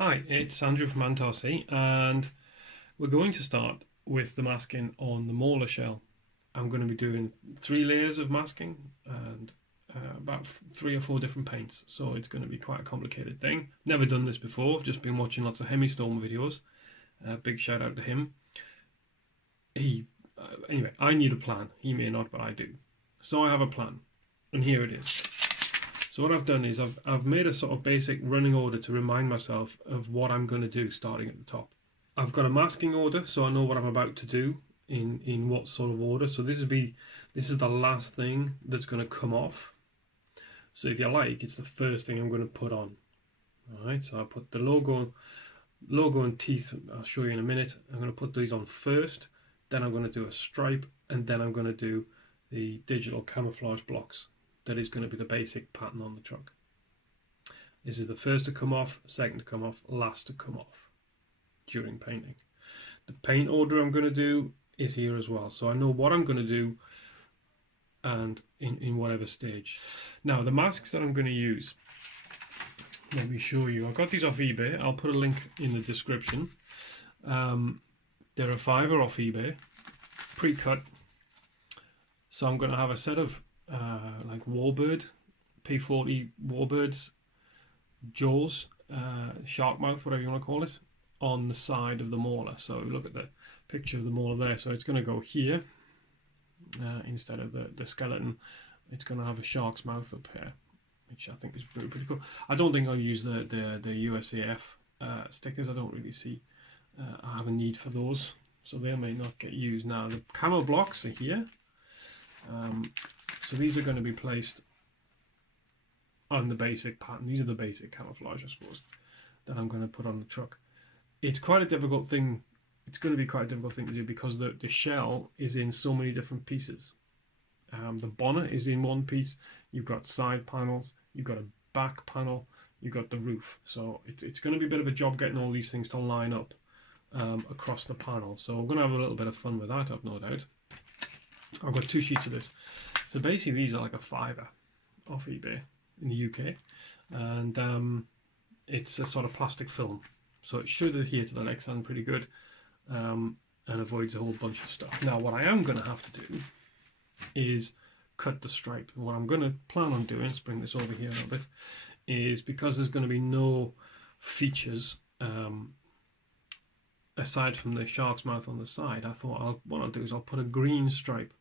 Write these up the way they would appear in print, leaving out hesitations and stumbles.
Hi, it's Andrew from Antarctica, and we're going to start with the masking on the Mauler shell. I'm going to be doing 3 layers of masking and about 3 or 4 different paints, so it's going to be quite a complicated thing. Never done this before, I've just been watching lots of Storm videos. Big shout out to him. Anyway, I need a plan. He may not, but I do. So I have a plan, and here it is. So what I've done is I've made a sort of basic running order to remind myself of what I'm going to do starting at the top. I've got a masking order, so I know what I'm about to do in what sort of order. So this is the last thing that's going to come off. So if you like, it's the first thing I'm going to put on. All right, so I put the logo and teeth. I'll show you in a minute. I'm going to put these on first. Then I'm going to do a stripe, and then I'm going to do the digital camouflage blocks. That is going to be the basic pattern on the truck. This is the first to come off, second to come off, last to come off during painting. The paint order I'm going to do is here as well, so I know what I'm going to do and in whatever stage. Now the masks that I'm going to use, let me show you. I got these off eBay. I'll put a link in the description. They're a $5 off eBay, pre-cut. So I'm going to have a set of like warbird, P40 warbirds, jaws, shark mouth, whatever you want to call it, on the side of the Mauler. So look at the picture of the Mauler there. So it's going to go here instead of the skeleton. It's going to have a shark's mouth up here, which I think is pretty cool. I don't think I'll use the USAF stickers. I don't really see I have a need for those, so they may not get used. Now the camo blocks are here. So these are going to be placed on the basic pattern. These are the basic camouflage, I suppose, that I'm going to put on the truck. It's quite a difficult thing. It's going to be quite a difficult thing to do because the shell is in so many different pieces. The bonnet is in one piece. You've got side panels. You've got a back panel. You've got the roof. So it's going to be a bit of a job getting all these things to line up across the panel. So we're going to have a little bit of fun with that, I've no doubt. I've got 2 sheets of this. So basically these are like a $5 off eBay in the UK, and it's a sort of plastic film, so it should adhere to the Lexan pretty good and avoids a whole bunch of stuff. Now what I am going to have to do is cut the stripe. What I'm going to plan on doing, let's bring this over here a little bit, is because there's going to be no features aside from the shark's mouth on the side, I thought what I'll do is I'll put a green stripe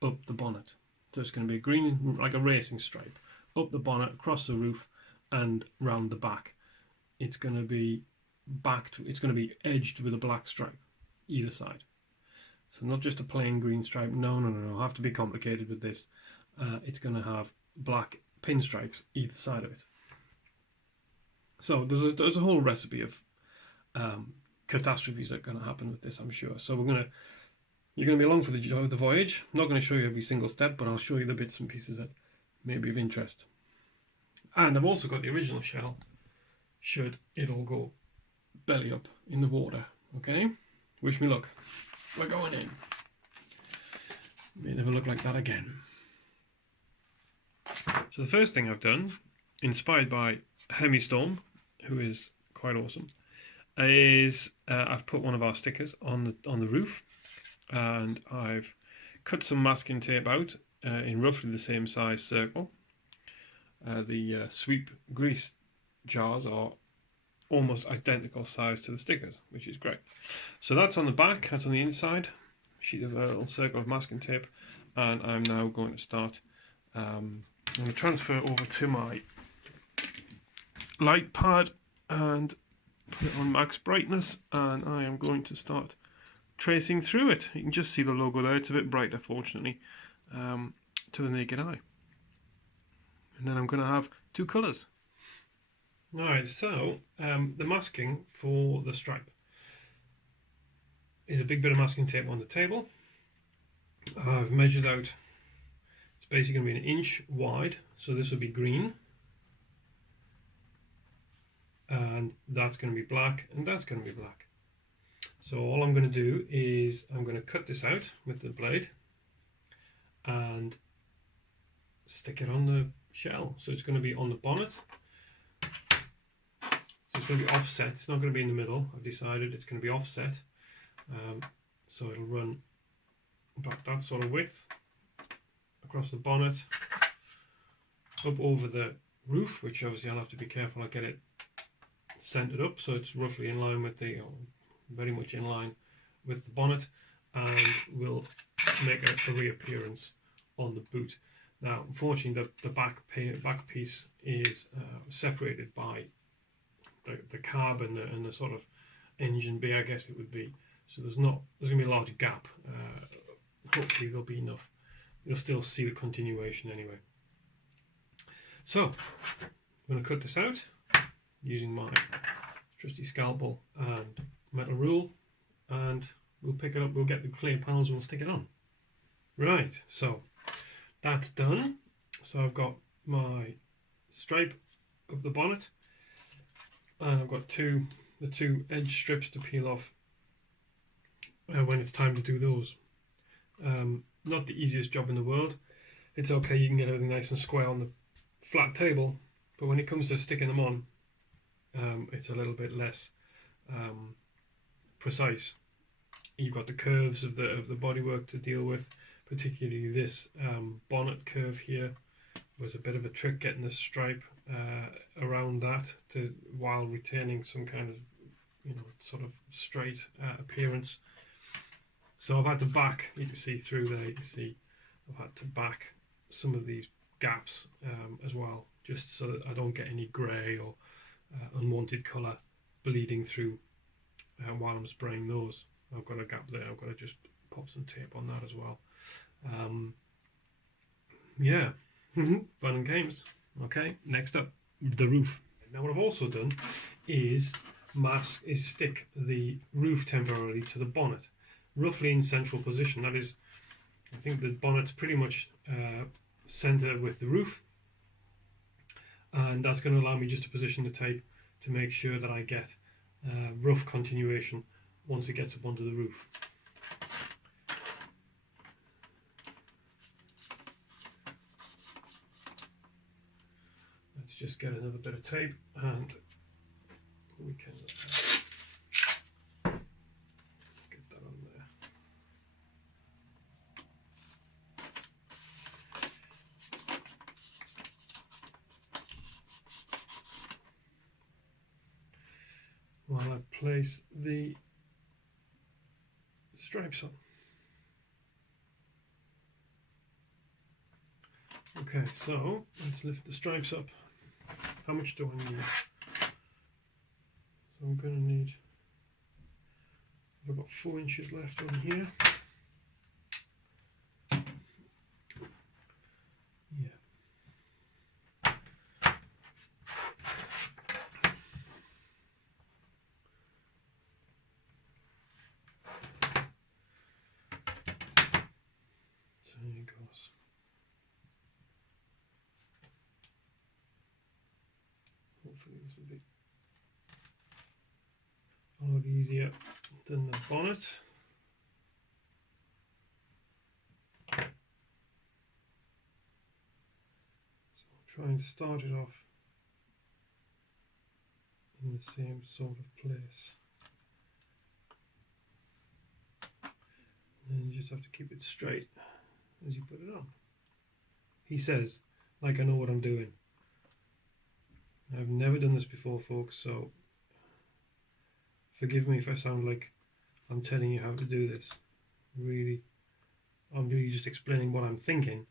up the bonnet. So it's going to be a green, like a racing stripe, up the bonnet, across the roof, and round the back. It's going to be it's going to be edged with a black stripe either side. So not just a plain green stripe. No. I have to be complicated with this. It's going to have black pinstripes either side of it. So there's a whole recipe of catastrophes that are going to happen with this, I'm sure. So you're going to be along for the voyage. I'm not going to show you every single step, but I'll show you the bits and pieces that may be of interest. And I've also got the original shell, should it all go belly up in the water. Okay? Wish me luck. We're going in. May never look like that again. So the first thing I've done, inspired by Storm, who is quite awesome, is I've put one of our stickers on the roof, and I've cut some masking tape out in roughly the same size circle. The sweep grease jars are almost identical size to the stickers, which is great. So that's on the back, that's on the inside, sheet of a little circle of masking tape, and I'm now going to start. I'm going to transfer over to my light pad and put it on max brightness, and I am going to start tracing through it. You can just see the logo there. It's a bit brighter, fortunately, to the naked eye. And then I'm going to have 2 colours. Alright, so the masking for the stripe is a big bit of masking tape on the table. I've measured out, it's basically going to be 1 inch wide, so this will be green, and that's going to be black, and that's going to be black. So all I'm going to do is I'm going to cut this out with the blade and stick it on the shell. So it's going to be on the bonnet. So it's going to be offset. It's not going to be in the middle. I've decided it's going to be offset. So it'll run about that sort of width across the bonnet, up over the roof, which obviously I'll have to be careful I get it centered up so it's roughly in line with the, very much in line with the bonnet, and will make a reappearance on the boot. Now, unfortunately, the back piece is separated by the carb and the sort of engine bay, I guess it would be. So there's going to be a large gap. Hopefully there'll be enough. You'll still see the continuation anyway. So I'm going to cut this out using my trusty scalpel and metal rule, and we'll pick it up. We'll get the clear panels and we'll stick it on. Right, so that's done. So I've got my stripe of the bonnet, and I've got the two edge strips to peel off when it's time to do those. Not the easiest job in the world. It's okay, you can get everything nice and square on the flat table, but when it comes to sticking them on, it's a little bit less precise. You've got the curves of the bodywork to deal with, particularly this bonnet curve here was a bit of a trick, getting the stripe around that while retaining some kind of sort of straight appearance. So I've had to back, you can see through there, you can see I've had to back some of these gaps as well, just so that I don't get any grey or unwanted colour bleeding through while I'm spraying those. I've got a gap there, I've got to just pop some tape on that as well. Yeah, fun and games. Okay, next up, the roof. Now what I've also done is stick the roof temporarily to the bonnet, roughly in central position. That is, I think the bonnet's pretty much centre with the roof, and that's going to allow me just to position the tape to make sure that I get rough continuation once it gets up onto the roof. Let's just get another bit of tape and we can get that on there. While I place the stripes on. Okay, so let's lift the stripes up. How much do I need? So I'm going to need, I've got 4 inches left on here. Yeah. So here it goes. Hopefully this will be a lot easier than the bonnet. So I'll try and start it off in the same sort of place. And then you just have to keep it straight as you put it on. He says, like I know what I'm doing. I've never done this before, folks, so forgive me if I sound like I'm telling you how to do this. Really, I'm really just explaining what I'm thinking.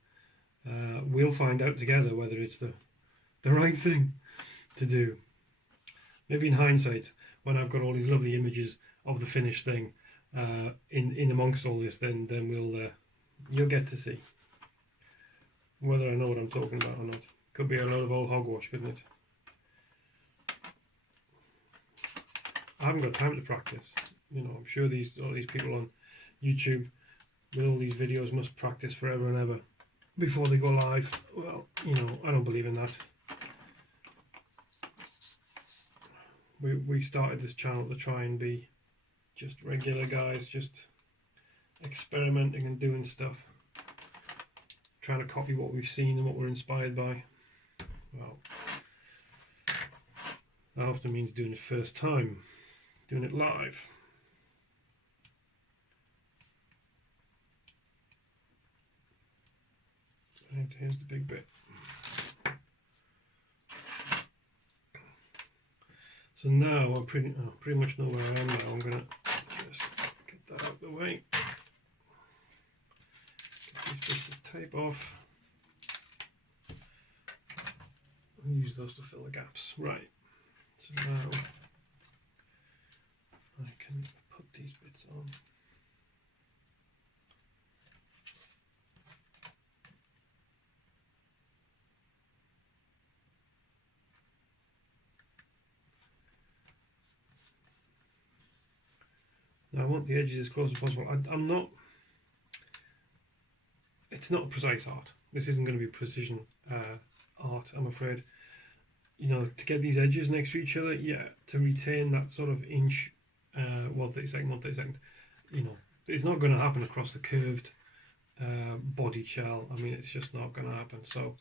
We'll find out together whether it's the right thing to do. Maybe in hindsight, when I've got all these lovely images of the finished thing in amongst all this, then you'll get to see whether I know what I'm talking about or not. Could be a load of old hogwash, couldn't it? I haven't got time to practice. I'm sure all these people on YouTube with all these videos must practice forever and ever before they go live. Well, I don't believe in that. We started this channel to try and be just regular guys, just experimenting and doing stuff, trying to copy what we've seen and what we're inspired by. Well, That often means doing it first time, doing it live. And here's the big bit. So now I pretty much know where I am now. I'm going to just get that out of the way. Get these bits of tape off. And use those to fill the gaps. Right. So now I can put these bits on. Now I want the edges as close as possible. I'm not, it's not precise art. This isn't going to be precision art, I'm afraid. You know, to get these edges next to each other, yeah, to retain that sort of inch, 1/32, 1/32, you know, it's not going to happen across the curved body shell. I mean, it's just not going to happen. So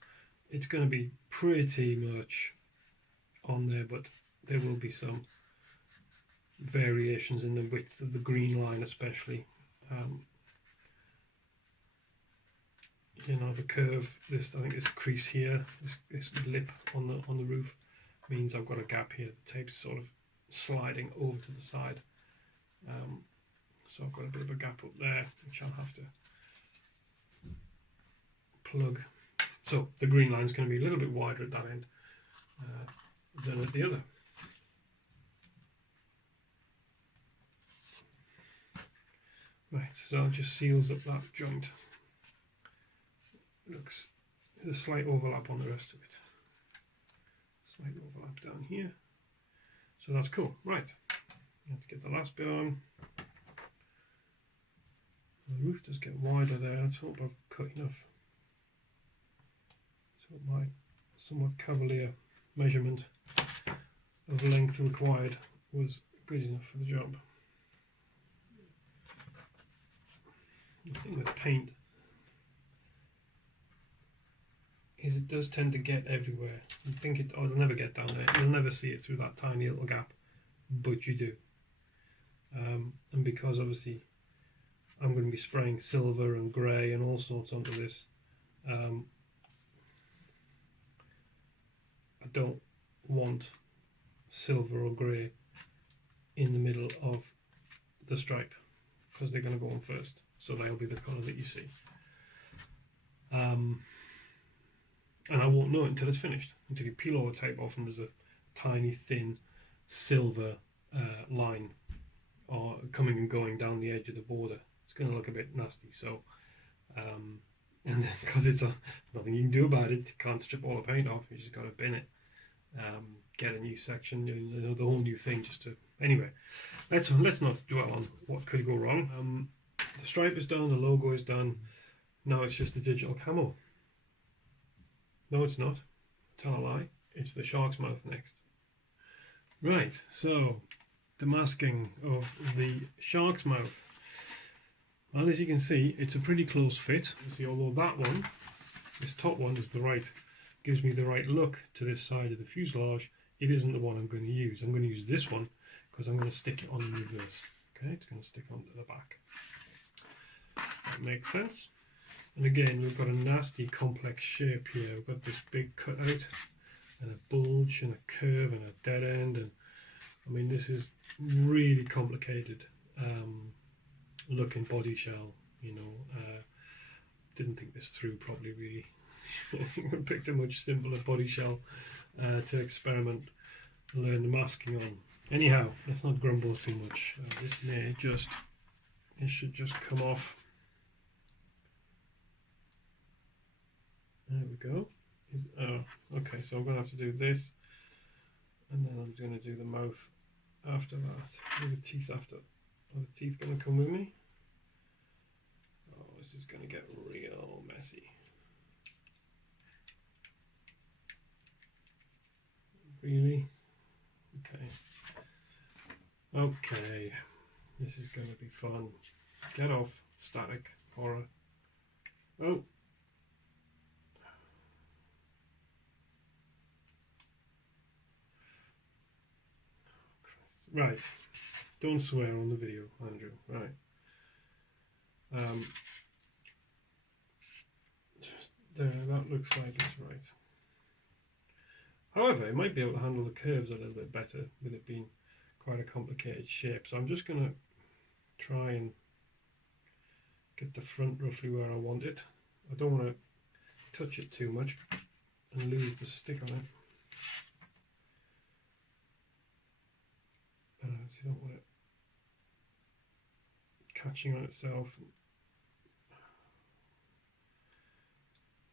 it's going to be pretty much on there, but there will be some variations in the width of the green line, especially. You know, the curve, this, I think this crease here, this lip on the roof means I've got a gap here. The tape's sort of sliding over to the side, so I've got a bit of a gap up there which I'll have to plug. So the green line is going to be a little bit wider at that end than at the other. Right, so it just seals up that joint. Looks, there's a slight overlap on the rest of it. Slight overlap down here. So that's cool. Right, let's get the last bit on. The roof does get wider there. Let's hope I've cut enough. So my somewhat cavalier measurement of length required was good enough for the job. The thing with paint is it does tend to get everywhere. You think it'll never get down there. You'll never see it through that tiny little gap, but you do. And because obviously I'm going to be spraying silver and grey and all sorts onto this, I don't want silver or grey in the middle of the stripe because they're going to go on first. So they'll be the colour that you see. And I won't know it until it's finished, until you peel all the tape off and there's a tiny thin silver line or coming and going down the edge of the border. It's going to look a bit nasty. So, and then because it's nothing you can do about it, you can't strip all the paint off. You just got to bin it, get a new section, you know, the whole new thing. Just to anyway, let's not dwell on what could go wrong. The stripe is done, the logo is done. Now it's just the digital camo. No, it's not. Tell a lie. It's the shark's mouth next. Right, so the masking of the shark's mouth. Well, as you can see, it's a pretty close fit. You see, although that one, this top one, is the right, gives me the right look to this side of the fuselage, it isn't the one I'm going to use. I'm going to use this one because I'm going to stick it on the reverse. Okay, it's going to stick onto the back. That makes sense. And again, we've got a nasty complex shape here. We've got this big cutout and a bulge and a curve and a dead end, and I mean this is really complicated looking body shell. You know, didn't think this through properly really. Picked a much simpler body shell to experiment and learn the masking on. Anyhow, let's not grumble too much. This should just come off. There we go. Okay, so I'm going to have to do this, and then I'm going to do the mouth after that. Do the teeth after. Are the teeth going to come with me? Oh, this is going to get real messy. Really? Okay. Okay. This is going to be fun. Get off. Static. Horror. Oh. Right, don't swear on the video, Andrew. Right. Just there, that looks like it's right. However, it might be able to handle the curves a little bit better with it being quite a complicated shape. So I'm just going to try and get the front roughly where I want it. I don't want to touch it too much and lose the stick on it. So you don't want it catching on itself.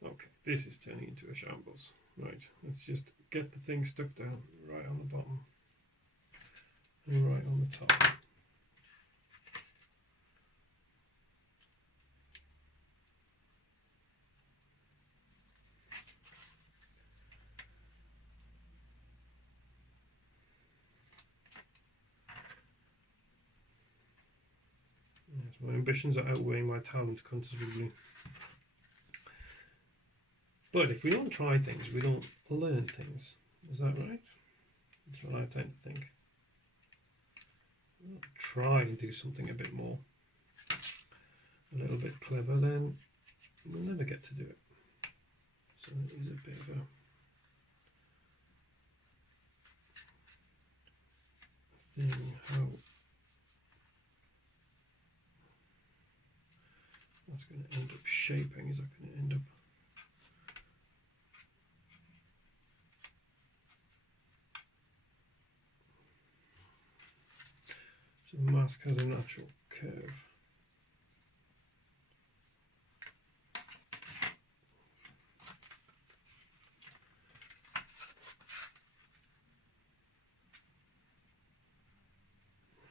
Okay, this is turning into a shambles. Right, let's just get the thing stuck down right on the bottom and right on the top. Yes, my ambitions are outweighing my talents considerably. But if we don't try things, we don't learn things. Is that right? That's what I tend to think. I'll try and do something a bit more, a little bit clever, then we'll never get to do it. So it is a bit of a thing how that's going to end up shaping. Is that going to end up so the mask has a natural curve.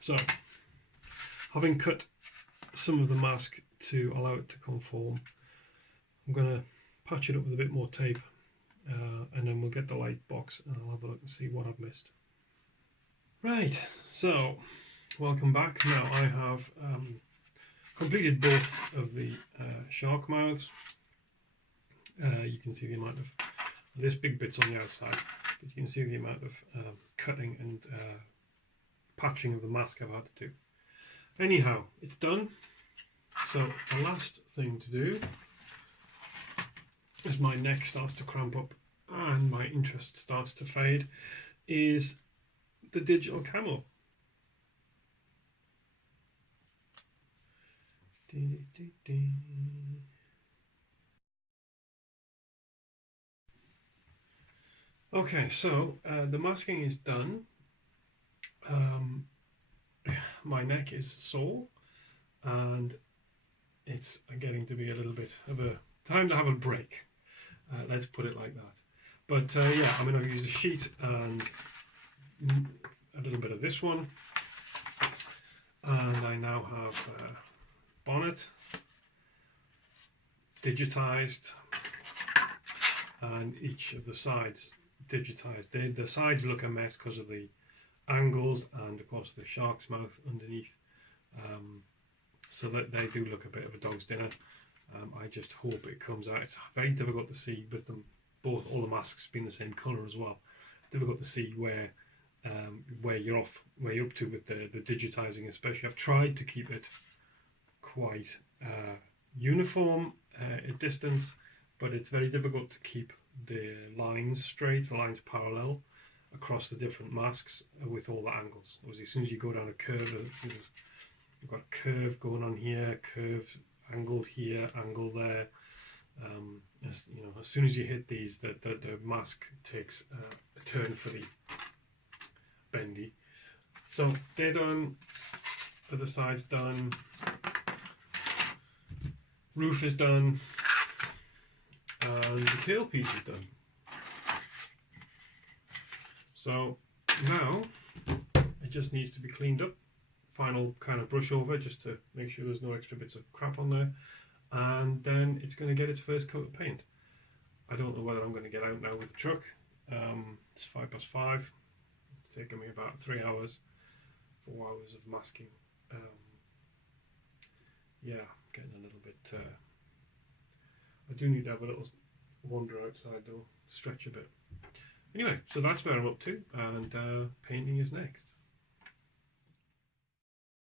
So, having cut some of the mask to allow it to conform, I'm going to patch it up with a bit more tape, and then we'll get the light box and I'll have a look and see what I've missed. Right, so welcome back. Now I have completed both of the shark mouths. You can see the amount of this big bit's on the outside, but you can see the amount of cutting and patching of the mask I've had to do. Anyhow, it's done. So the last thing to do, as my neck starts to cramp up and my interest starts to fade, is the digital camo. Okay, so the masking is done. My neck is sore and it's getting to be a little bit of a time to have a break. Let's put it like that. But yeah, I mean, I've used a sheet and a little bit of this one, and I now have bonnet digitized and each of the sides digitized. The sides look a mess because of the angles and of course the shark's mouth underneath, so that they do look a bit of a dog's dinner. I just hope it comes out. It's very difficult to see with them both, all the masks being the same colour as well. It's difficult to see where you're up to with the digitizing, especially. I've tried to keep it quite uniform at distance, but it's very difficult to keep the lines straight, the lines parallel across the different masks with all the angles. Obviously, as soon as you go down a curve, you've got a curve going on here, curve angled here, angle there. As soon as you hit these, the mask takes a turn for the bendy. So they're done. Other side's done. Roof is done, and the tailpiece is done. So now it just needs to be cleaned up. Final kind of brush over just to make sure there's no extra bits of crap on there, and then it's going to get its first coat of paint. I don't know whether I'm going to get out now with the truck. It's 5+5. It's taken me about 3 hours, 4 hours of masking. Yeah, getting a little bit I do need to have a little wander outside though, stretch a bit. Anyway, so that's where I'm up to, and painting is next.